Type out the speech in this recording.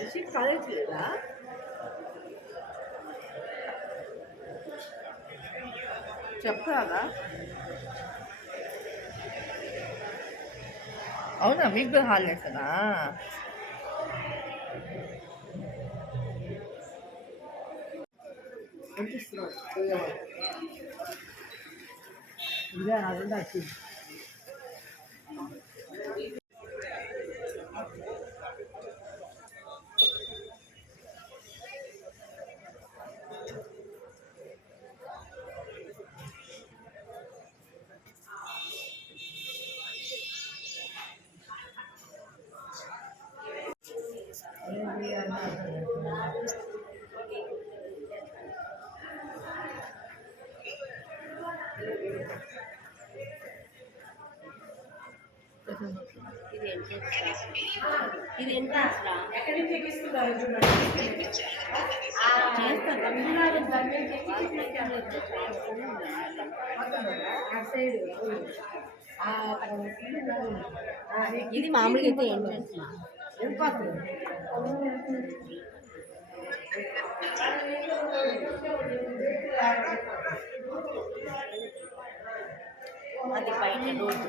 Rishik college లేదా? చెప్పరాదా? అవునా, మీకు కూడా హాలిడేసేనా? ఇదే అదంతా వచ్చింది. ఇది ఎంట్రన్స్ రా. ఎక్కడి నుంచి ఎక్కిస్తున్నారు చూడండి. ఇది మామూలుగా అయితే ఎంట్రన్స్ అది బయట రోడ్డు.